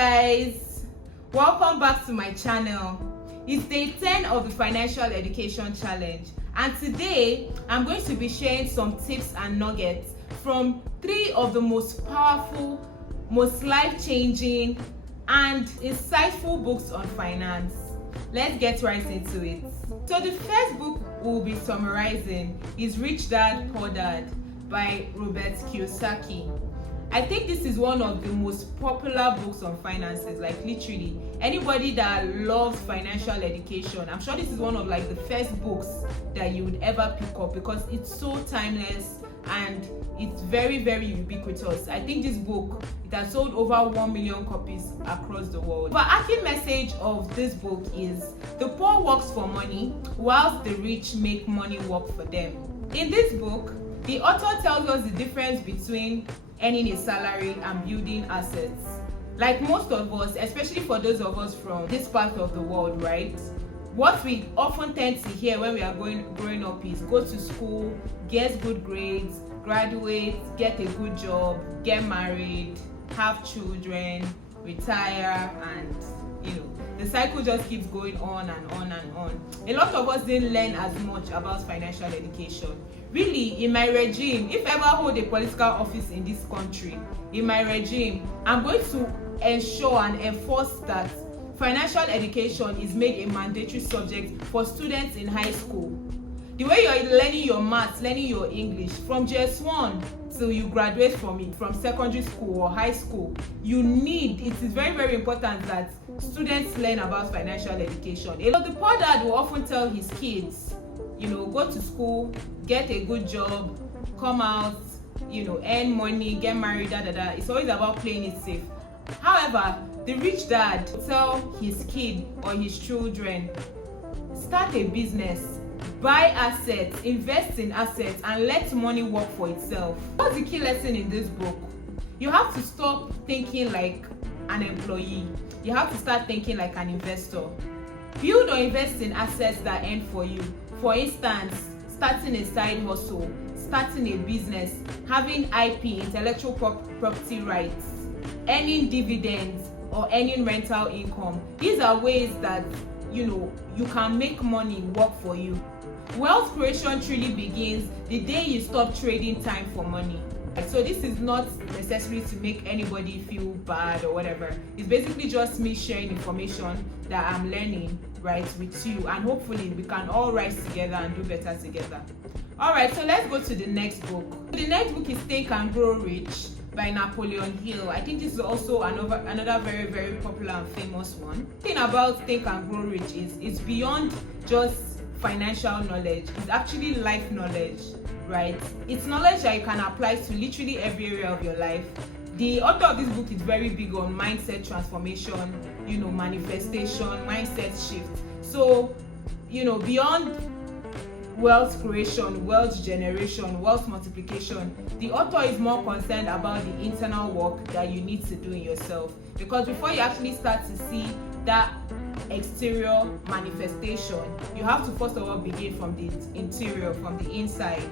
guys, welcome back to my channel. It's day 10 of the Financial Education Challenge, and today I'm going to be sharing some tips and nuggets from 3 of the most powerful, most life-changing and insightful books on finance. Let's get right into it. So the first book we'll be summarizing is Rich Dad Poor Dad by Robert Kiyosaki. I think this is one of the most popular books on finances, like literally anybody that loves financial education. I'm sure this is one of like the first books that you would ever pick up because it's so timeless and it's very, very ubiquitous. I think this book, it has sold over 1 million copies across the world. The overarching message of this book is the poor works for money whilst the rich make money work for them. In this book, the author tells us the difference between earning a salary and building assets. Like most of us, especially for those of us from this part of the world, right? What we often tend to hear when we are growing up is go to school, get good grades, graduate, get a good job, get married, have children, retire, and the cycle just keeps going on and on and on. A lot of us didn't learn as much about financial education. Really, in my regime, if I ever hold a political office in this country, in my regime, I'm going to ensure and enforce that financial education is made a mandatory subject for students in high school. The way you're learning your maths, learning your English from JS1 till you graduate from secondary school or high school, it is very, very important that students learn about financial education. The poor dad will often tell his kids, go to school, get a good job, come out, earn money, get married, It's always about playing it safe. However, the rich dad will tell his kid or his children, start a business, buy assets, invest in assets, and let money work for itself. What's the key lesson in this book? You have to stop thinking like an employee. You have to start thinking like an investor. Build or invest in assets that earn for you. For instance, starting a side hustle, starting a business, having IP, intellectual property rights, earning dividends, or earning rental income. These are ways that you can make money work for you. Wealth creation truly begins the day you stop trading time for money. So this is not necessary to make anybody feel bad or whatever. It's basically just me sharing information that I'm learning, right, with you, and hopefully we can all rise together and do better together. All right, so let's go to the next book. The next book is Think and Grow Rich by Napoleon Hill. I think this is also another very, very popular and famous one. The thing about Think and Grow Rich is it's beyond just financial knowledge. It's actually life knowledge, right? It's knowledge that you can apply to literally every area of your life. The author of this book is very big on mindset transformation, manifestation, mindset shift. So, beyond wealth creation, wealth generation, wealth multiplication, the author is more concerned about the internal work that you need to do in yourself. Because before you actually start to see that exterior manifestation, you have to first of all begin from the interior, from the inside.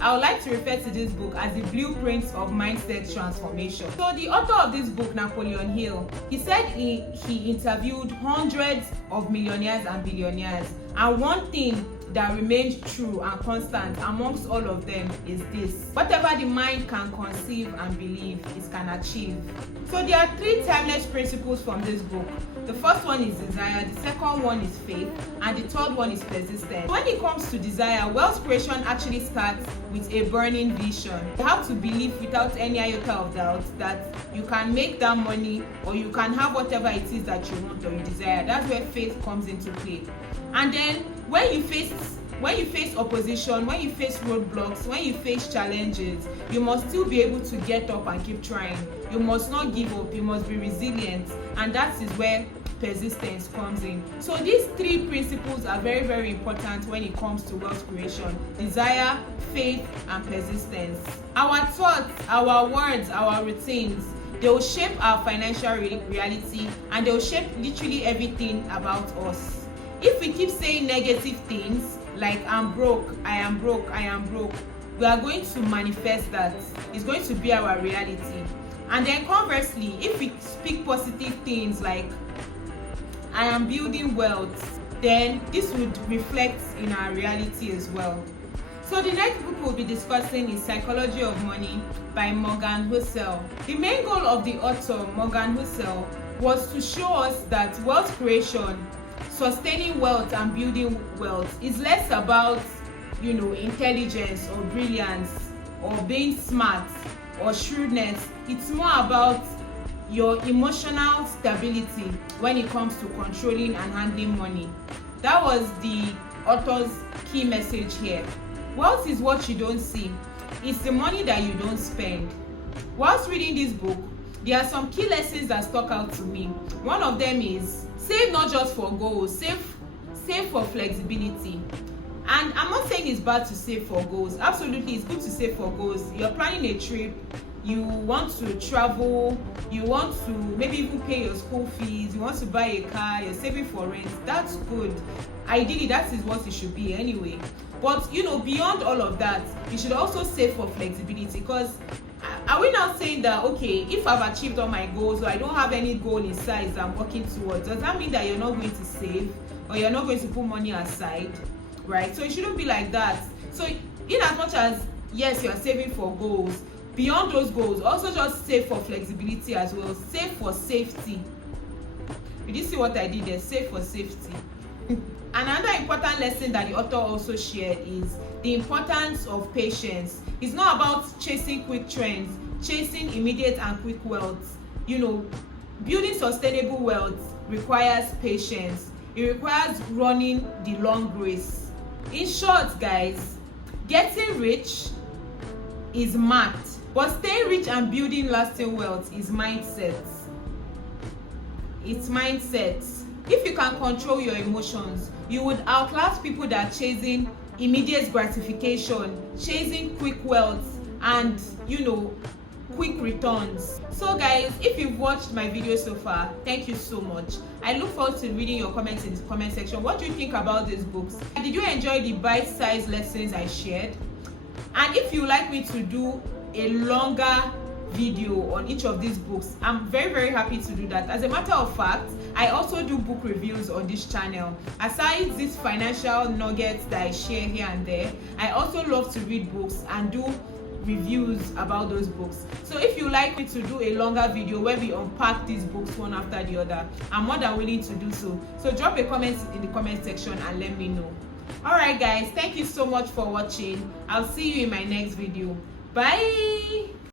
I would like to refer to this book as the blueprint of mindset transformation. So the author of this book, Napoleon Hill, he said he interviewed hundreds of millionaires and billionaires, and one thing that remained true and constant amongst all of them is this: whatever the mind can conceive and believe, it can achieve. So there are 3 timeless principles from this book. The first one is desire, the second one is faith, and the third one is persistence. When it comes to desire, wealth creation actually starts with a burning vision. You have to believe without any iota of doubt that you can make that money, or you can have whatever it is that you want or you desire. That's where faith comes into play. And then when you face opposition, when you face roadblocks, when you face challenges, you must still be able to get up and keep trying. You must not give up. You must be resilient, and that is where persistence comes in. So these 3 principles are very, very important when it comes to wealth creation: desire, faith, and persistence. Our thoughts, our words, our routines, they will shape our financial reality, and they will shape literally everything about us. If we keep saying negative things like I'm broke, I am broke, I am broke, we are going to manifest that. It's going to be our reality. And then conversely, if we speak positive things like I am building wealth, then this would reflect in our reality as well. So the next book we'll be discussing is Psychology of Money by Morgan Housel. The main goal of the author, Morgan Housel, was to show us that wealth creation, sustaining wealth and building wealth is less about, intelligence or brilliance or being smart or shrewdness. It's more about your emotional stability when it comes to controlling and handling money. That was the author's key message here. Wealth is what you don't see. It's the money that you don't spend. Whilst reading this book, there are some key lessons that stuck out to me. One of them is save not just for goals, save for flexibility. And I'm not saying it's bad to save for goals. Absolutely, it's good to save for goals. You're planning a trip, you want to travel, you want to maybe even pay your school fees, you want to buy a car, you're saving for rent. That's good. Ideally, that is what it should be anyway. But beyond all of that, you should also save for flexibility. Because are we now saying that, okay, if I've achieved all my goals or I don't have any goal in sight I'm working towards, does that mean that you're not going to save or you're not going to put money aside? Right? So it shouldn't be like that. So in as much as yes, you're saving for goals, beyond those goals, also just save for flexibility as well. Save for safety. Did you see what I did there? Save for safety. Another important lesson that the author also shared is the importance of patience. It's not about chasing quick trends, chasing immediate and quick wealth. Building sustainable wealth requires patience. It requires running the long race. In short, guys, getting rich is math, but staying rich and building lasting wealth is mindset. It's mindset. If you can control your emotions, you would outlast people that are chasing immediate gratification, chasing quick wealth, and quick returns. So guys, if you've watched my video so far, thank you so much. I look forward to reading your comments in the comment section. What do you think about these books? Did you enjoy the bite-sized lessons I shared? And if you like me to do a longer video on each of these books, I'm very, very happy to do that. As a matter of fact, I also do book reviews on this channel. Aside these financial nuggets that I share here and there, I also love to read books and do reviews about those books. So if you like me to do a longer video where we unpack these books one after the other, I'm more than willing to do so. So drop a comment in the comment section and let me know. Alright guys, thank you so much for watching. I'll see you in my next video. Bye.